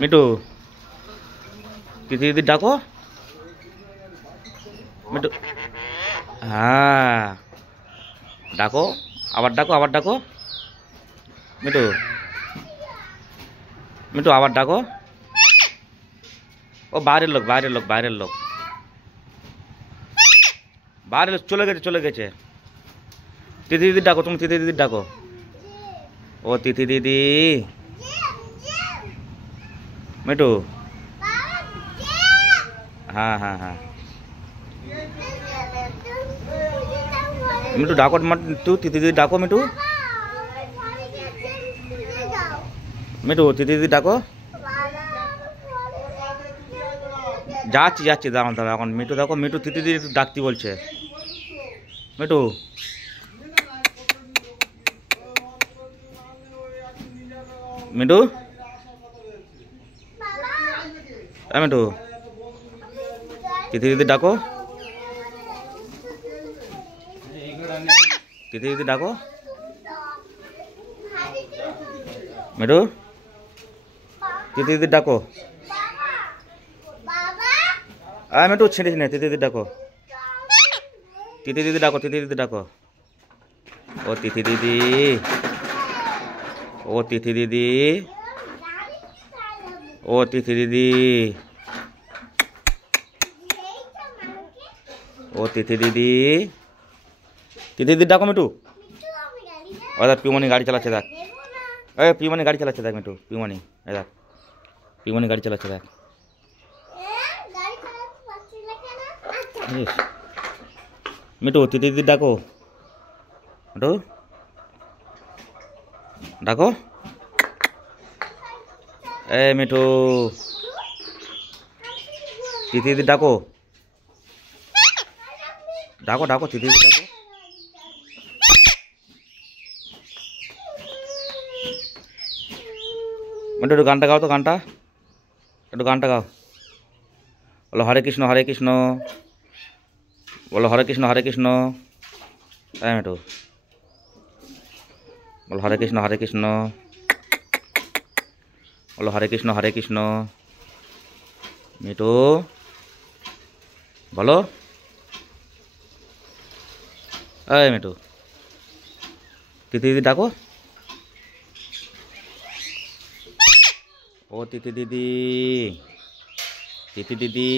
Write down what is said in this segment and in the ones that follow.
মিটু তিথি দিদি ডাকো মিটু। হ্যাঁ ডাকো, আবার ডাকো, আবার ডাকো মিটু। মিটু আবার ডাকো। ও বাইরের লোক, বাইরের লোক, বাইরের লোক, বাইরের লোক চলে গেছে, চলে গেছে। তিথি দিদি ডাকো, তুমি তিথি দিদি ডাকো। ও তিথি দিদি মিটু। হ্যাঁ হ্যাঁ হ্যাঁ মিটু ডাকো, মিটু তিথি দিদি ডাকো মিটু। মিটু তিথি দিদি ডাকো। যাচ্ছি যাচ্ছি, দাঁড়ান দাঁড়ান এখন। মিটু দেখো, মিটু তিথি দিদি ডাকতে বলছে। মিটু মিটু, মিটু তিথি দিদি ডাকো, তিথি দিদি ডাকো মিটু। তিথি দিদি ডাকো। মিটু ছেড়েছি না, তিথি দিদি ডাকো, তিথি দিদি ডাকো, তিথি দিদি ডাকো। ও তিথি দিদি, ও তিথি দিদি, ও তিথি দিদি, ও তিথি দিদি। তিথি দিদি ডাকো মিটু। ও দেখ পিউমনি গাড়ি চালাচ্ছে, দেখ। পিউমনি গাড়ি চালাচ্ছে, দেখ মিটু। পিউমনি দেখ, পিউমনি গাড়ি চালাচ্ছে, দেখ। মিটু তিথি দিদি ডাকো, মিটু ডাকো। মিটু তিথি দিদি ডাকো, ডাকো ডাকো, তিথি দিদি ডাকো। মিটু একটু গানটা গাও তো, গানটা একটু, গানটা গাও। বলো হরে কৃষ্ণ হরে কৃষ্ণ, বলো হরে কৃষ্ণ হরে কৃষ্ণ। মিটু বলো হরে কৃষ্ণ হরে কৃষ্ণ, বলো হরে কৃষ্ণ হরে কৃষ্ণ। মিটু বলো। মিটু তিথি দিদি ডাকো। ও তিথি দিদি, তিথি দিদি।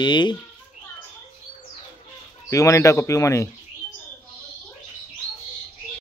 পিউমনি ডাকো, পিউমনি।